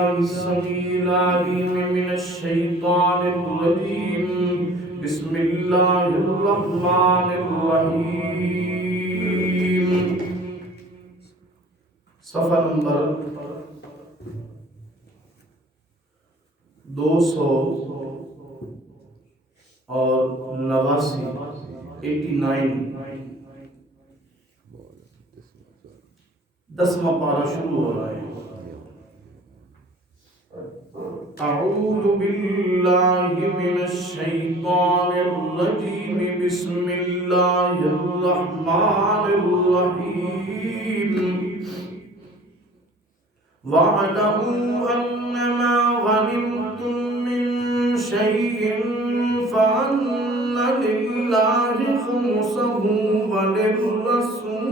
بالله السميع العليم من الشيطان الرجيم بسم الله الرحمن الرحيم صفحہ نمبر 289 10واں پارہ شروع ہو رہا ہے اعوذ باللہ من الشیطان الرجیم بسم اللہ الرحمن الرحیم وَاعْلَمُوا أَنَّمَا غَنِمْتُم مِّن شَيْءٍ فَأَنَّ لِلَّهِ خُمُسَهُ وَلِلرَّسُولِ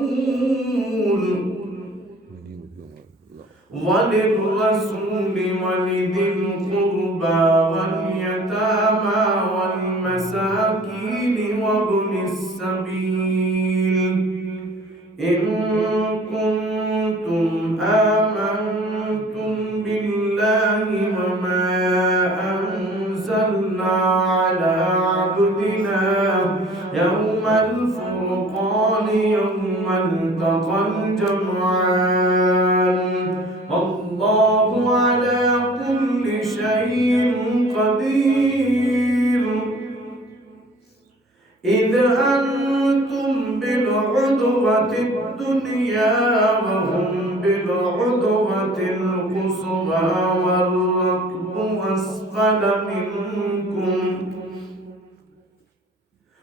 وَلِذِي الْقُرْبَى وَالْيَتَامَى وَالْمَسَاكِينِ وَابْنِ السَّبِيلِ إِن كُنتُمْ آمنتم بالله وما أنزلنا على عبدنا يوم الفرقان يوم التقى الجمعان والله على كل شيء قدير إذ أنتم بالعدوة الدنيا وهم بالعدوة القصوى والركب أسفل منكم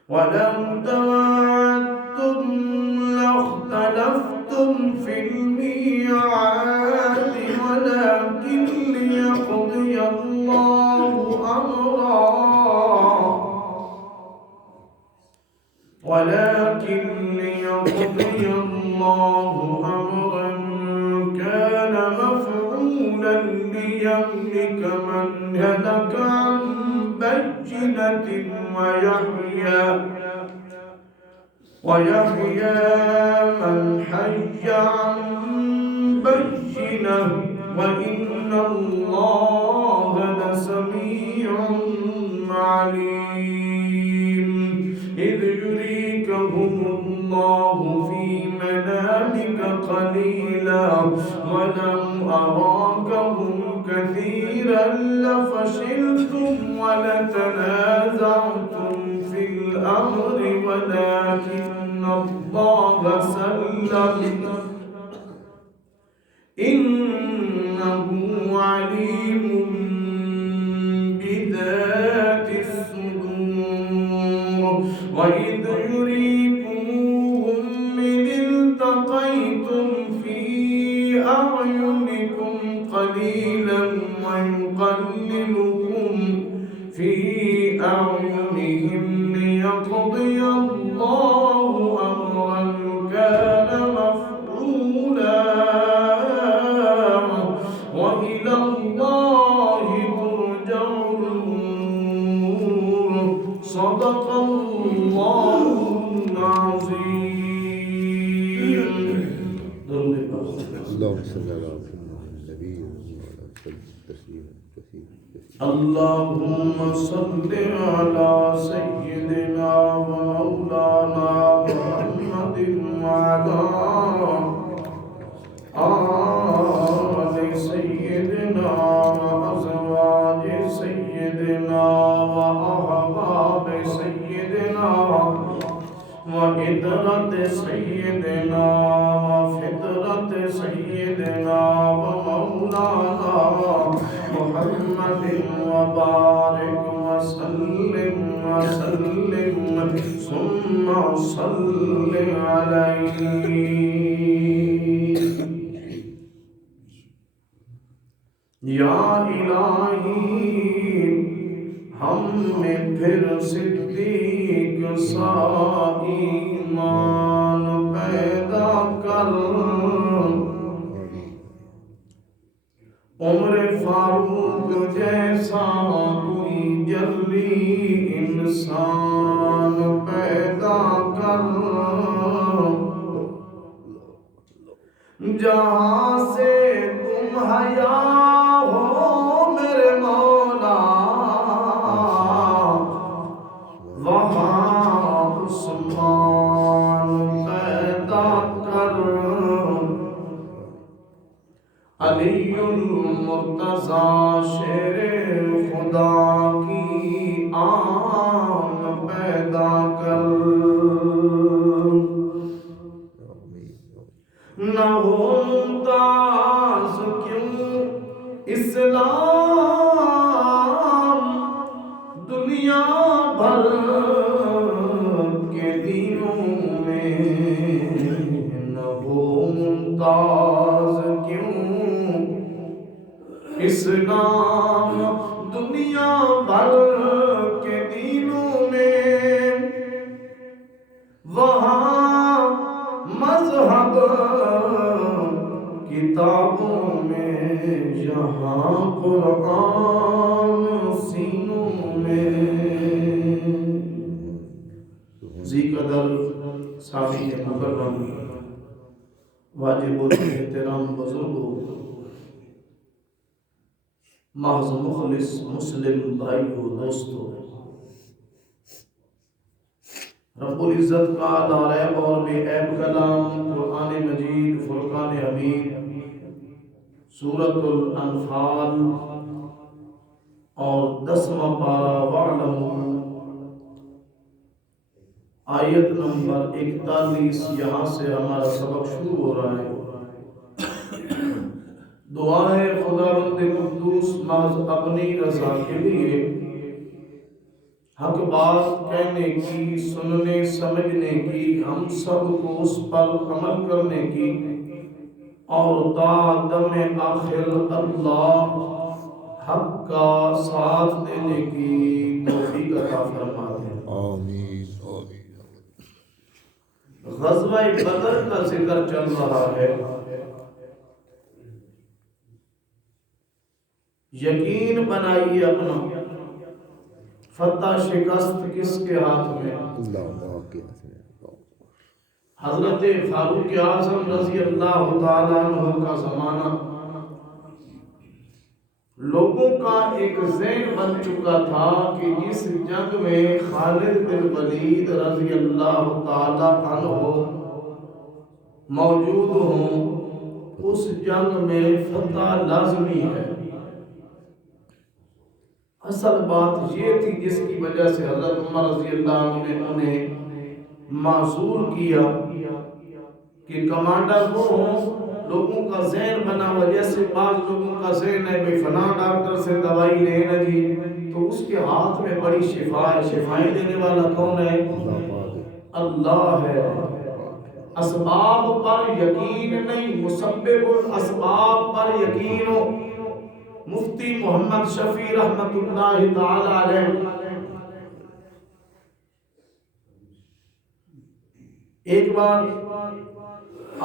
ولو تواعدتم لاختلفتم في الميعاد ولكن ليقضي الله أمرا كان مفعولا ليهلك من هلك عن بينة ويحيى من حي عن بينة وإن الله لسميع عليم إذ يريكهم الله في منامك قليلا ولو أراكهم كثيرا لفشلتم ولتنازعتم في الأمر ولكن الله سلم إنه عليم بذات الصدور وإذ يريكموهم إذ التقيتم في أعينكم قليلا ويقللكم في أعينهم ليقضي الله أمرا كان مفعولا وإلى الله ترجع الأمور صدق الله العظيم اللهم صل على النبي وعلى تسليما كثيرا اللهم صل على سيدنا ومولانا محمد وعلى آل سيدنا وأزواج سيدنا وأحباب سيدنا وإدرة سيدنا وفطرة سيدنا ومولانا محمد وبارك وسلم ثم صل عليه یا الہی ہم میں پھر صدیق سا ایمان پیدا کر عمر فاروق جیسا کوئی جلوی انسان پیدا کر جہاں سے تم حیا ہو مرتضی شیر خدا کی آن پیدا کر نہ ہو ممتاز کیوں اسلام دنیا بھر کے دینوں میں نہ ہو ممتاز کیوں اسلام دنیا بھر کے دینوں میں وہاں مذہب کتابوں میں یہاں قرآن سینوں میں ذی قدر سامعین مکرم واجب الاحترام بزرگوں محض مخلص مسلم بھائیوں دوستوں رب العزت کا لا ریب اور بے عیب کلام قرآن مجید فرقان حمید سورۃ الانفال اور 10واں پارہ وَاعْلَمُوا آیت نمبر 41 یہاں سے ہمارا سبق شروع ہو رہا ہے۔ دعا ہے خداوند قدوس محض اپنی رضا کے لیے حق بات کہنے کی، سننے سمجھنے کی، ہم سب کو اس پر عمل کرنے کی اور تا دم آخر اللہ حق کا ساتھ دینے کی توفیق عطا فرما دے۔ آمین۔ غزوہ بدر کا ذکر چل رہا ہے۔ یقین بنائیے اپنا، فتح شکست کس کے ہاتھ میں؟ اللہ کے ہاتھ میں۔ حضرت فاروق اعظم رضی اللہ تعالیٰ عنہ کا زمانہ لوگوں کا ایک ذہن بن چکا تھا کہ جس جنگ میں خالد بن ولید رضی اللہ تعالیٰ عنہ موجود ہوں اس جنگ میں فتح لازمی ہے۔ اصل بات یہ تھی جس کی وجہ سے حضرت عمر رضی اللہ عنہ نے انہیں معذور کیا کہ کمانڈر وہ ہوں، لوگوں کا ذہن بنا ہوا جیسے بعض لوگوں کا ذہن ہے بھئی فلاں ڈاکٹر سے دوائی لینا جی تو اس کے ہاتھ میں بڑی شفا ہے، شفائیں دینے والا کون ہے؟ اللہ ہے۔ اسباب پر یقین نہیں، مسبب الاسباب پر یقین ہو۔ مفتی محمد شفیع رحمت اللہ تعالی علیہ ایک بار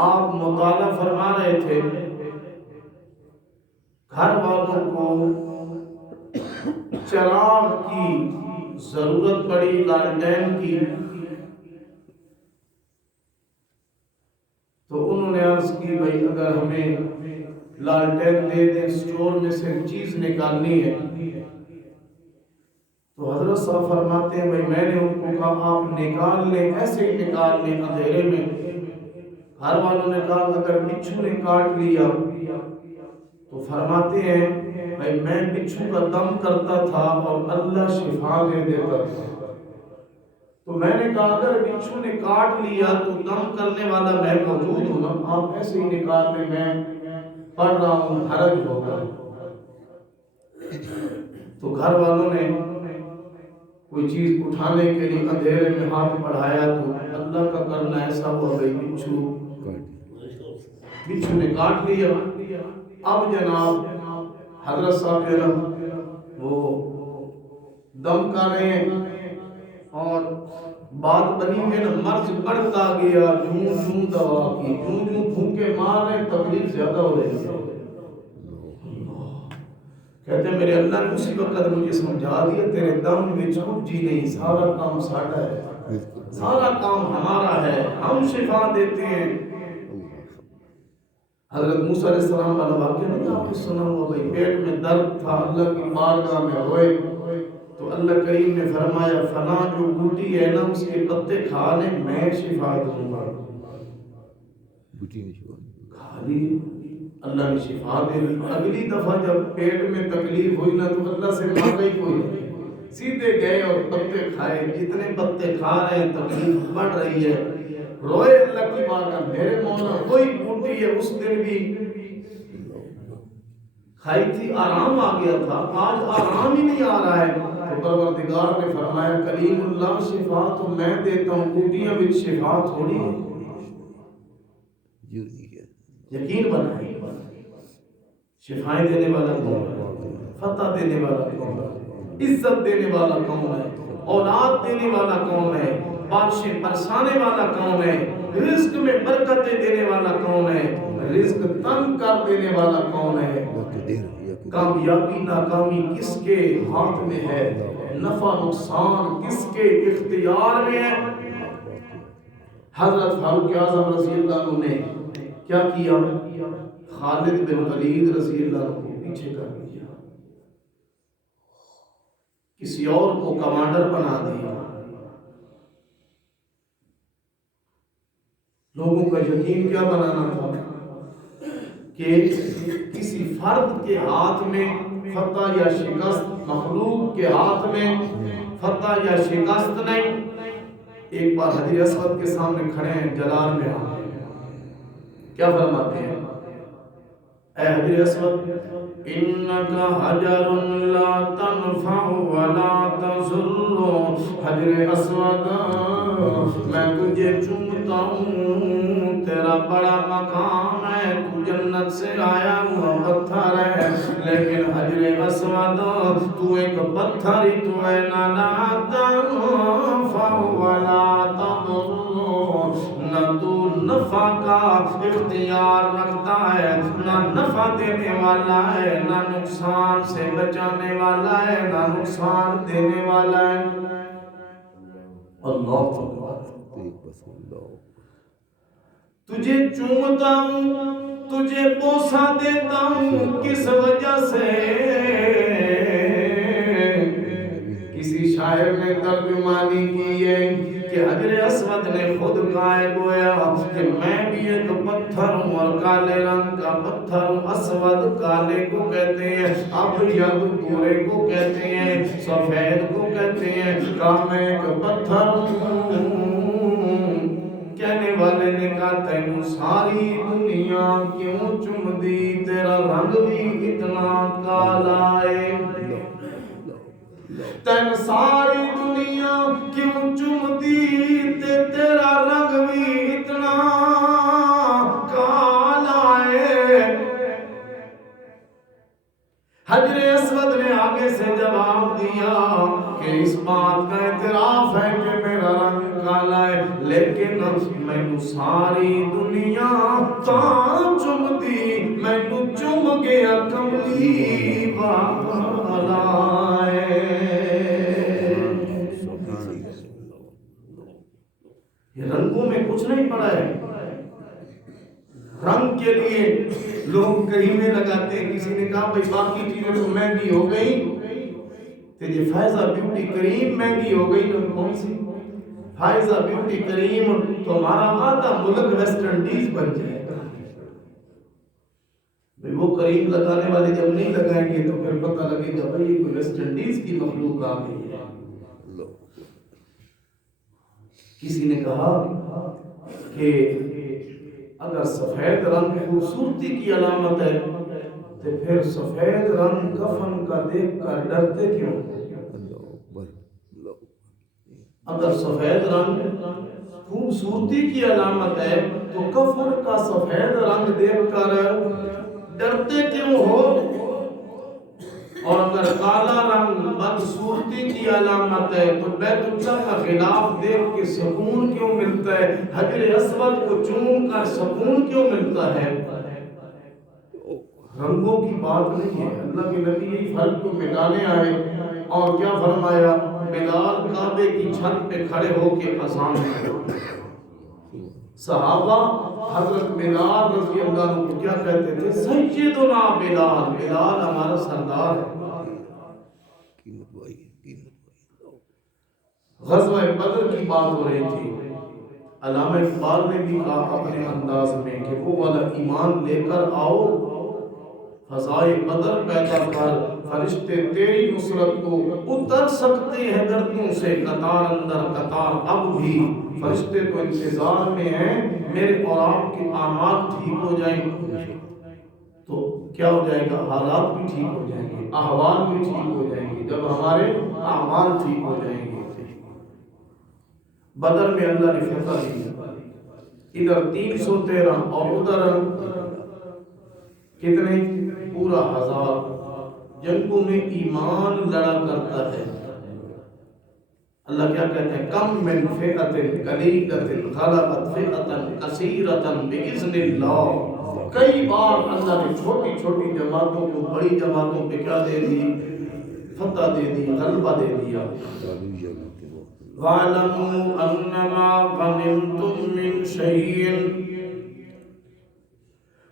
آپ مطالعہ فرما رہے تھے، گھر والوں کو چراغ کی ضرورت پڑی، لالٹین کی، تو انہوں نے عرض کی بھائی اگر ہمیں لالٹین دے دیں، سٹور میں سے چیز نکالنی ہے، تو حضرت صاحب فرماتے ہیں بھائی میں نے ان کو کہا آپ نکال لیں، ایسے ہی نکال لیں اندھیرے میں۔ گھر والوں نے کہا اگر بچھو نے کاٹ لیا، تو فرماتے ہیں بھائی میں بچھو کا دم کرتا تھا اور اللہ شفا دے دیتا تھا، تو میں نے کہا اگر بچھو نے کاٹ لیا تو دم کرنے والا میں موجود ہوں نا، آپ ایسے ہی نکال لیں، میں پڑھ رہا ہوں، حرج ہوگا۔ تو گھر والوں نے کوئی چیز اٹھانے کے لیے اندھیرے میں ہاتھ بڑھایا تو اللہ کا کرنا ایسا ہوا بھائی بچھو نے کاٹ لیا۔ اب جناب حضرت صاحب جو ہے وہ دم کر رہے ہیں اور بات بنی ہوئی نا، مرض بڑھتا گیا، جوں دوا کی، جوں پھونکے مار رہے تکلیف زیادہ ہو رہی ہے۔ کہتے ہیں میرے اللہ نے اسی وقت مجھے سمجھا دیا تیرے دم میں کچھ جی نہیں، سارا کام ساڈا ہے، سارا کام ہمارا ہے، ہم شفا دیتے ہیں۔ حضرت موسیٰ علیہ السلام والا واقعہ نہیں آپ نے سنا ہوا بھائی پیٹ میں درد تھا، اللہ کی بارگاہ میں روئے تو اللہ کریم نے فرمایا فلاں جو بوٹی ہے نا اس کے پتے کھا لیں میں شفا دوں گا۔ بوٹی نے شفا کھا لی، اللہ نے شفا دے دی. اگلی دفعہ جب پیٹ میں تکلیف ہوئی نا تو اللہ سے مانگا ہی کوئی نہیں, سیدھے گئے اور پتے کھائے. جتنے پتے کھا رہے ہیں تکلیف بڑھ رہی ہے, روئے اللہ کی بارگاہ, میرے مولا کوئی بوٹی ہے اس دن بھی کھائی تھی, آرام آ گیا تھا, آج آرام ہی نہیں آ رہا ہے. تو پروردگار نے فرمایا کلیم اللہ شفا تو میں دیتا ہوں, بوٹیاں بھی شفا تھوڑی ہے. یقین بنائیں, شفائیں دینے والا کون ہے, فتح دینے والا کون ہے, عزت دینے والا کون ہے, اولاد دینے والا کون ہے, بادشاہ برسانے والا کون ہے, رزق میں برکتیں دینے والا کون ہے, رزق تنگ کر دینے والا کون ہے. کامیابی ناکامی کس کے ہاتھ میں ہے, نفع نقصان کس کے اختیار میں ہے. حضرت فاروق اعظم رضی اللہ عنہ نے کیا کیا, خالد بن ولید رضی اللہ عنہ کو پیچھے کر دیا, کسی اور کو کمانڈر بنا دیا. لوگوں کا یقین کیا بنانا تھا کہ کسی فرد کے ہاتھ میں فتح یا شکست, مخلوق کے ہاتھ میں فتح یا شکست نہیں. ایک بار حجر اسود کے سامنے کھڑے ہیں, جلال میں آ کیا فرماتے ہیں, اے حجر اسود انکا حجر لا تنفع ولا تضر. حجر اسود میں تجھے چومتا ہوں, تیرا بڑا مقام ہے, تو جنت سے آیا ہوا پتھر ہے, لیکن حجر اسود تو ایک پتھر ہی تو ہے, لا تنفع ولا تضر, نہ تو نفع کا اختیار رکھتا ہے, نہ نفع دینے والا ہے, نہ نقصان سے بچانے والا ہے, نہ نقصان دینے والا ہے. اللہ تجھے چومتا ہوں, تجھے بوسہ دیتا ہوں, کس وجہ سے. کسی شاعر نے ترجمانی کی ہے کہ حجر اسود نے خود کہا ہے گویا کہ میں بھی ایک پتھر ہوں اور کالے رنگ کا پتھر ہوں. اسود کالے کو کہتے ہیں, ابیض گورے کو کہتے ہیں, سفید کو کہتے ہیں. کہا میں ایک پتھر ہوں. کہنے والے نے کہا تینوں ساری دنیا کیوں چم دی, تیرا رنگ بھی اتنا کالا ہے. تین ساری دنیا کیوں چمتی تے تیرا رنگ بھی اتنا کالا ہے. حجر اسود نے آگے سے جواب دیا کہ اس بات کا اعتراف ہے کہ میرا رنگ کالا ہے, لیکن میں ساری دنیا تاں چمتی, میں چم گیا کملی والا ہے. یہ رنگوں میں کچھ نہیں پڑا ہے. رنگ کے لیے لوگ کریمیں لگاتے ہیں. کسی نے کہا بھئی باقی چیزیں تو مہنگی ہو گئی, تو یہ فائزہ بیوٹی کریم مہنگی ہو گئی. تو کون سی فائزہ بیوٹی کریم, تو ہمارا آدھا ملک ویسٹ انڈیز بن جائے گا. وہ کریم لگانے والے جب نہیں لگائیں گے تو پھر پتہ لگے گا بھئی یہ کوئی ویسٹ انڈیز کی مخلوق آ گئی ہے. کسی نے کہا کہ اگر سفید رنگ خوبصورتی کی علامت ہے تو پھر سفید رنگ کفن کا دیکھ کر ڈرتے کیوں؟ اگر سفید رنگ خوبصورتی کی علامت ہے تو کفن کا سفید رنگ دیکھ کر ڈرتے کیوں ہو؟ اور اگر کالا رنگ بدصورتی کی علامت ہے تو بیت اللہ کا خلاف دیکھ کے سکون کیوں ملتا ہے؟ حجر اسود کو چوم کر سکون کیوں ملتا ہے؟ رنگوں کی بات نہیں ہے. اللہ کے نبی یہی فرق کو مٹانے آئے اور کیا فرمایا, بلال کعبے کی چھت پہ کھڑے ہو کے اذان کرتے. صحابہ حضرت بلال رضی اللہ عنہ کو کیا کہتے تھے؟ سیدنا بلال, بلال ہمارا سردار ہے. غزوہ بدر کی بات ہو رہی تھی. علامہ اقبال نے بھی کہا اپنے انداز میں کہ وہ والا ایمان لے کر آؤ فضائے بدر پیدا کر، فرشتے تیری نصرت کو اتر سکتے ہیں گردوں سے قطار اندر قطار، اب بھی فرشتے تو انتظار میں ہیں میرے اور آپ کے اعمال ٹھیک ہو جائیں تو کیا ہو جائے گا، حالات بھی ٹھیک ہو جائیں گے، احوال بھی ٹھیک ہو جائیں گے جب ہمارے اعمال ٹھیک ہو جائیں گے۔ بدر میں اللہ نے فتح دی، ادھر 313 اور ادھر کتنے، پورا 1000 جنگوں میں ایمان لڑا کرتا ہے۔ اللہ کیا کہتے ہیں، کم من فئۃ قلیلۃ غلبت فئۃ کثیرۃ باذن اللہ، کئی بار اللہ نے چھوٹی چھوٹی جماعتوں کو بڑی جماعتوں پہ کیا دے دی، فتح دے دی، غلبہ دے دیا۔ وَاعْلَمُوا أَنَّمَا غَنِمْتُم مِّن شَيْءٍ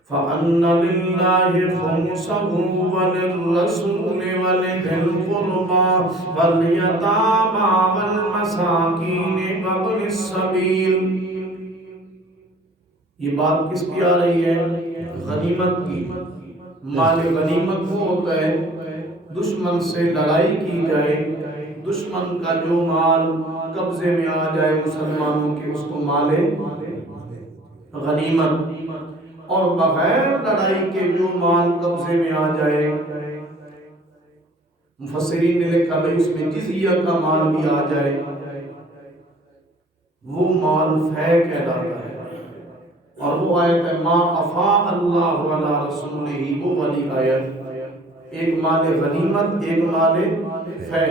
فَأَنَّ لِلَّهِ خُمُسَهُ وَلِلرَّسُولِ وَلِذِي الْقُرْبَىٰ وَالْيَتَامَىٰ وَالْمَسَاكِينِ وَابْنِ السَّبِيلِ۔ یہ بات کس کی آ رہی ہے، غنیمت کی۔ مال غنیمت وہ ہوتا ہے دشمن سے لڑائی کی جائے، دشمن کا جو مال قبضے میں آ جائے مسلمانوں کے، اس کو مال غنیمت، اور بغیر لڑائی کے جو مال قبضے میں آ جائے، مفسرین نے لکھا بھئی اس میں جزیہ کا مال بھی آ جائے، وہ مال فے کہلاتا ہے۔ اور وہ آیت ہے ما افاء اللہ علی رسولہ، وہ والی آیت، ایک مال غنیمت ایک مال فے۔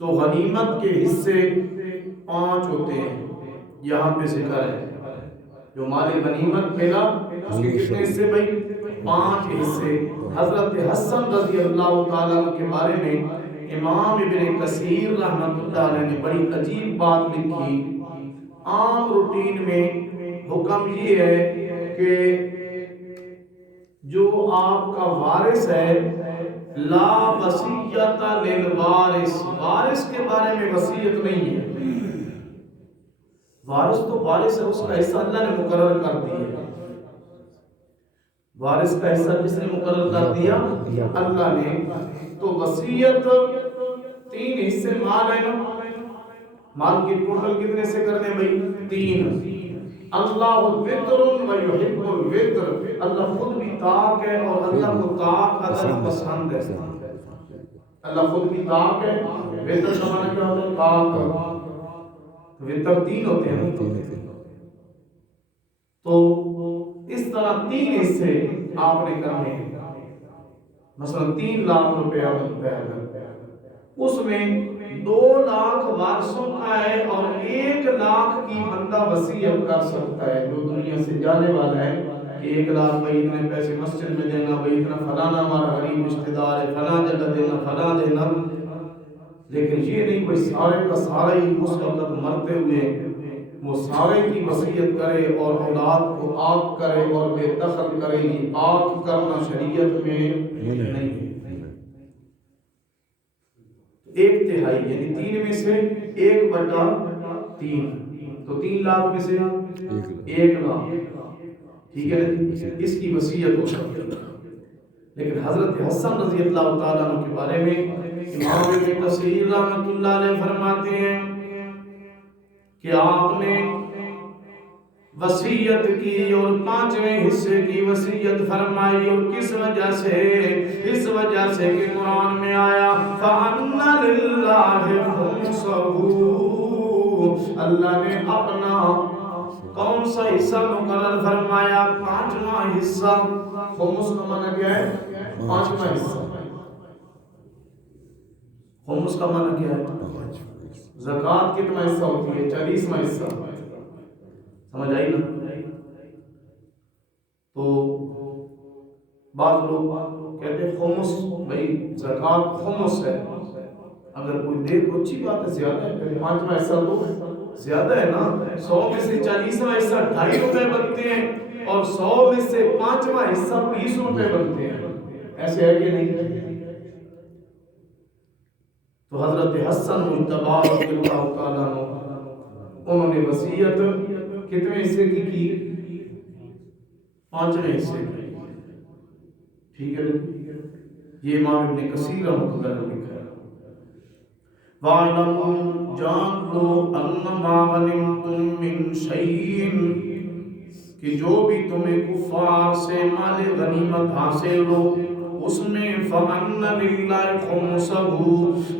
تو غنیمت کے حصے 5 ہوتے ہیں، یہاں پہ ذکر ہے، جو مال غنیمت ملا اس کے کتنے حصے بھائی، 5 حصے۔ حضرت حسن رضی اللہ تعالیٰ عنہ کے بارے میں امام ابن کثیر رحمۃ اللہ علیہ نے بڑی عجیب بات لکھی۔ عام روٹین میں حکم یہ ہے کہ جو آپ کا وارث ہے لا وصیت للوارث، وارث کے بارے میں وصیت نہیں ہے، وارث تو وارث ہے، اس کا حصہ اللہ نے مقرر کر دیا، وارث کا حصہ جس نے مقرر کر دیا اللہ نے۔ تو وصیت 3 حصے مال ہے نا، مال کی ٹوٹل کتنے سے کرنے بھائی، 3۔ اللہ وتر و یحب الوتر، اللہ خود بھی طاق ہے اور اللہ کو طاق ادا پسند ہے، اللہ خود بھی طاق ہے۔ وتر کا معنی کیا ہوتا ہے، طاق، وتر 3 ہوتے ہیں، تو اس طرح 3 حصے آپ نے کرنے ہیں۔ مثلا 3 لاکھ روپیہ بنتا ہے، اس میں 2 لاکھ وارثوں کا ہے اور 1 لاکھ کی بندہ وصیت کر سکتا ہے جو دنیا سے جانے والا ہے، کہ 1 لاکھ بھائی اتنے پیسے مسجد میں دینا، بھائی اتنا فلانا ہمارا غریب رشتہ دار ہے، فلاں جگہ دینا، فلاں دینا۔ لیکن یہ نہیں کوئی سارے کا سارا ہی اس وقت مرتے ہوئے وہ سارے کی وصیت کرے اور اولاد کو آگ کرے اور بے دخل کرے، یہ آگ کرنا شریعت میں نہیں ہے۔ 1/3 یعنی 3 میں سے 1/3، تو 3 لاکھ میں سے 1 لاکھ، ٹھیک ہے نا، اس کی وصیت ہو سکتی ہے۔ لیکن حضرت حسن رضی اللہ تعالیٰ عنہ کے بارے میں امام ابن کثیر رحمۃ اللہ علیہ فرماتے ہیں کہ آپ نے وصیت کی اور 5ویں حصے کی وصیت فرمائی، اور کس وجہ سے، اس وجہ سے کہ قرآن میں آیا فَأَنَّ لِلَّهِ خُمُسَهُ، اللہ نے اپنا کون سا حصہ مقرر فرمایا، 5واں حصہ۔ خمس کا معنی کیا ہے، 5واں حصہ۔ خمس کا معنی کیا ہے، زکوٰۃ کتنا حصہ ہوتی ہے، 40واں حصہ، سمجھ آئی نا۔ تو بعض لوگ کہتے ہیں خمس، بھائی زکوٰۃ خمس ہے، اگر کوئی دے تو اچھی بات ہے، زیادہ ہے، 5واں حصہ تو زیادہ ہے نا۔ 100 میں سے 40واں حصہ 2.5 روپے بنتے ہیں، اور 100 میں سے 5واں حصہ 20 روپے بنتے ہیں، ایسے ہے کہ نہیں؟ تو حضرت حسن مجتبی رضی اللہ تعالیٰ عنہ، انہوں نے وصیت کتنے حصے کی 5ویں حصے کی۔ ٹھیک ہے، یہ امام ابن کثیر رحمۃ اللہ علیہ نے لکھا ہے۔ وَاعْلَمُوا، جان لو، أَنَّمَا غَنِمْتُم مِّن شَيْءٍ، کہ جو بھی تمہیں کفار سے مال غنیمت حاصل ہو اس میں فَأَنَّ لِلَّهِ خُمُسَهُ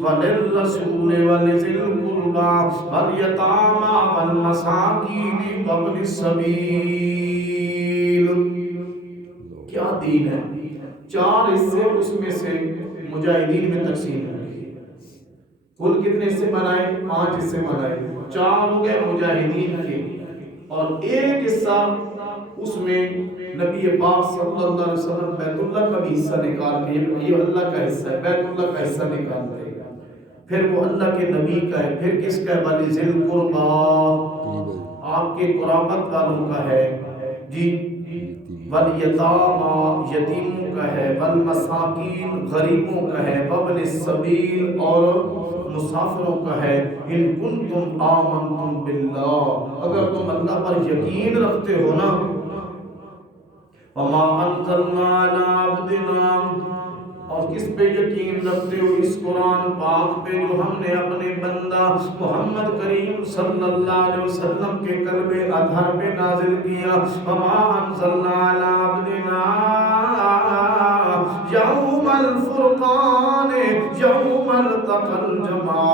وَلِلرَّسُولِ وَلِذِي الْقُرْبَىٰ وَالْيَتَامَىٰ وَالْمَسَاكِينِ وَابْنِ السَّبِيلِ۔ کیا دین ہے، 4 حصے اس میں سے مجاہدین میں تقسیم ہو گئی۔ کل کتنے حصے بنائے؟ 5 حصے بنائے، 4 ہو گئے مجاہدین کے، اور 1 حصہ اس میں نبی پاک صلی اللہ علیہ وسلم بیت اللہ کا بھی حصہ نکال کے، یہ اللہ کا حصہ ہے، بیت اللہ کا حصہ نکالتے ہیں، پھر وہ اللہ کے نبی کا ہے، پھر کس کا ہے؟ وَلِذِي الْقُرْبَىٰ، آپ کے قرابت والوں کا ہے جی، وَالْيَتَامَىٰ، یتیموں کا ہے، وَالْمَسَاکِینِ، غریبوں کا ہے، وَابْنِ السَّبِیلِ، اور مسافروں کا ہے۔ ان کنتم آمنتم باللہ، اگر تم اللہ پر یقین رکھتے ہو نا، وما انزلنا علی عبدنا، اور کس پہ یقین رکھتے ہو؟ اس قرآن پاک پہ جو ہم نے اپنے بندہ محمد کریم صلی اللہ علیہ وسلم کے قلب اطہر پہ نازل کیا۔ وما انزلنا علی عبدنا یوم الفرقان یوم التقى الجمعان،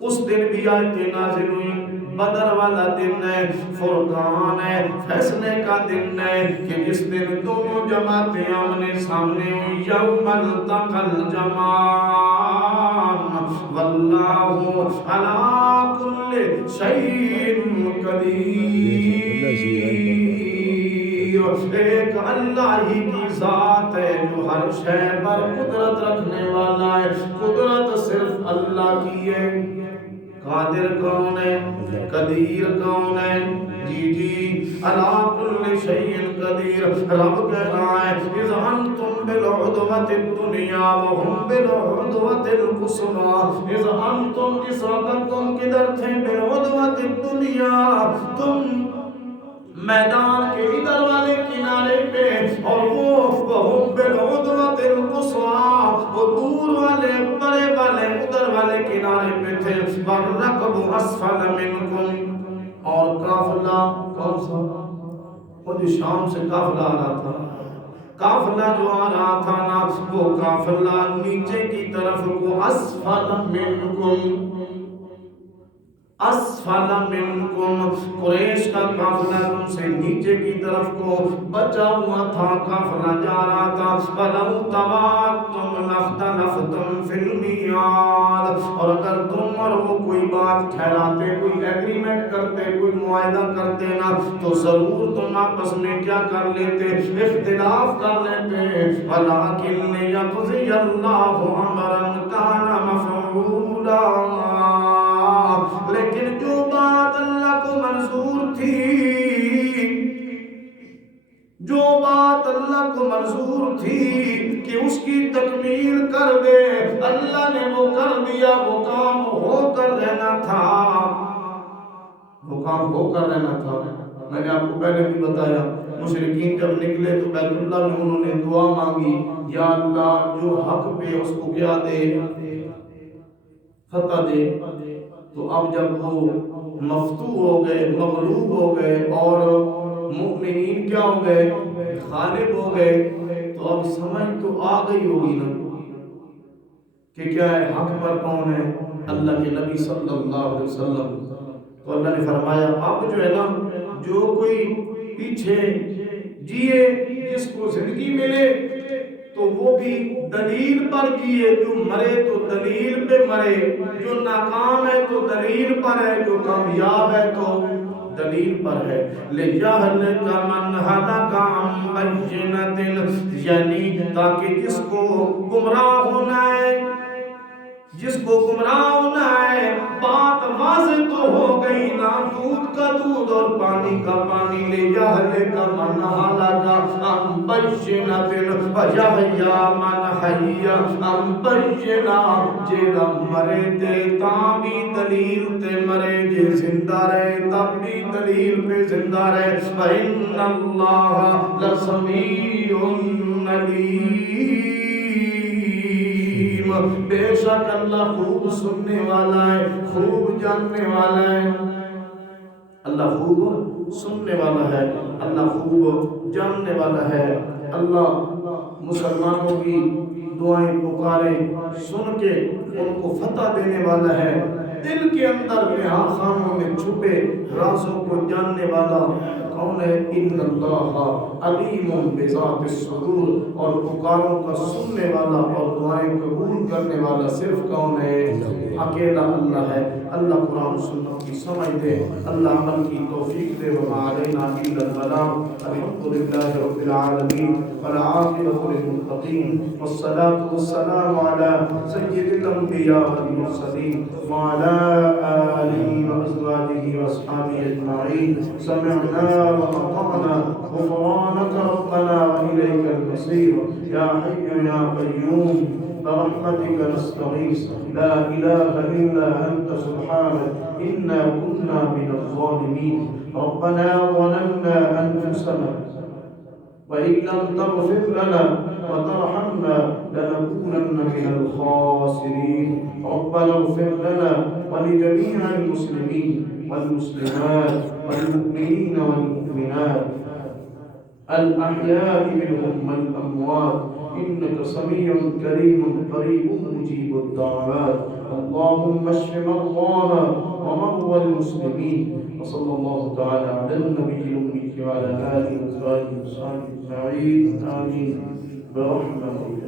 اس دن بھی آیتیں نازل ہوئی، بدر والا دن ہے، فرقان ہے، فیصلے کا دن ہے، کہ جس دن دونوں جماعتیں آمنے سامنے ہوئی، یوم التقى الجمعان واللہ علی کل شیء قدیر۔ ایک اللہ ہی کی ذات ہے جو ہر شے پر قدرت رکھنے والا ہے، قدرت صرف اللہ کی ہے۔ قادر کون ہے؟ قدیر کون ہے؟ جی جی، علی کل شیء قدیر۔ رب کہہ رہا ہے اذ انتم بالعدوۃ الدنیا وهم بالعدوۃ القصویٰ، اذ انتم، اس وقت تم کدھر تھے؟ بالعدوۃ الدنیا، تم میدان کے ادھر والے کنارے پہ، اور وہ بالعدوۃ القصویٰ، وہ دور والے بڑے والے ادھر والے کنارے پہ تھے۔ والرکب اسفل منکم، اور قافلہ کون سا؟ وہ جو شام سے قافلہ آ رہا تھا، قافلہ جو آ رہا تھا نا، وہ قافلہ نیچے کی طرف کو اسفل منکم، اسفل منکم، قریش کا قافلہ تم سے نیچے کی طرف کو بچا ہوا تھا، قافلہ جا رہا تھا۔ وَلَوْ تَوَعَدتُّمْ لَاخْتَلَفْتُمْ فِي الْمِيعَادِ، اور اگر تم اور وہ کوئی بات ٹھہراتے، کوئی ایگریمنٹ کرتے، کوئی معاہدہ کرتے نا، تو ضرور تم آپس میں کیا کر لیتے؟ اختلاف کر لیتے۔ وَلَٰكِن لِّيَقْضِيَ اللَّهُ أَمْرًا كَانَ مَفْعُولًا، لیکن جو بات اللہ کو منظور تھی، جو بات اللہ کو منظور تھی کہ اس کی تکمیل کر دے، اللہ نے وہ کر دیا۔ وہ کام ہو کر رہنا تھا، وہ کام ہو کر رہنا تھا۔ میں نے آپ کو پہلے بھی بتایا، مشرکین جب نکلے تو بیت اللہ میں انہوں نے دعا مانگی، یا اللہ جو حق پہ اس کو کیا دے، فتح دے۔ تو اب جب وہ مفتوح ہو گئے، مغلوب ہو گئے، اور مؤمنین کیا ہو گئے؟ غالب ہو گئے، تو اب سمجھ تو آ گئی ہوگی نا کہ کیا ہے، حق پر کون ہے؟ اللہ کے نبی صلی اللہ علیہ وسلم۔ تو اللہ نے فرمایا اب جو ہے نا، جو کوئی پیچھے جیے، جس کو زندگی ملے تو وہ بھی دلیل پر جیے، جو مرے تو دلیل پہ مرے، جو ناکام ہے تو دلیل پر ہے، جو کامیاب ہے تو دلیل پر ہے۔ لِيَهْلِكَ مَنْ هَلَكَ عَنْ بَيِّنَةٍ، یعنی تاکہ جس کو گمراہ ہونا ہے جس کو گمراہ ہونا ہے بات واضح تو ہو گئی نا، دودھ کا دودھ اور پانی کا پانی لے جا لے کا من حالا کا ام بجنا بن وجہیا من حیا ام بجنا جیڑا مرے تے تاں بھی دلیل تے مرے، جے زندہ رہے تب بھی دلیل پہ زندہ رہے۔ فإن اللہ لسمیع علیم، بے شک اللہ خوب سننے والا ہے، خوب جاننے والا ہے۔ اللہ خوب سننے والا ہے، اللہ خوب جاننے والا ہے۔ اللہ مسلمانوں کی دعائیں پکاریں سن کے ان کو فتح دینے والا ہے، دل کے اندر نہا خانوں میں چھپے رازوں کو جاننے والا کون ہے؟ ان اللہ علیم بذات الصدور، اور پکاروں کا سننے والا اور دعائیں قبول کرنے والا صرف کون ہے؟ اکیلا اللہ ہے۔ اللہ قرآن سنت کی سمجھ دے، اللہ عمل کی توفیق دے۔ وما علینا الا البلاغ، الحمد للہ رب العالمین، والعاقبۃ للمتقین، والصلاة والسلام علی سید الانبیاء والمرسلین، وعلی آلہ وازواجہ واصحابہ اجمعین۔ سمعنا وأطعنا غفرانك ربنا وإليك المصير، يا حي يا قيوم برحمتك نستغيث، لا إله إلا أنت سبحانك إنا كنا من الظالمين، ربنا ظلمنا أنفسنا وإن لم تغفر لنا وترحمنا لنكونن من الخاسرين، ربنا اغفر لنا ولجميع المسلمين والمسلمات والمؤمنين والمؤمنات الأحياء منهم والأموات، إنك سميع كريم قريب مجيب الدعوات، اللهم اشف مرضانا ومرضى المسلمين، وصلى الله تعالى على النبي الأمي وعلى آله وصحبه أجمعين، آمين برحمتك.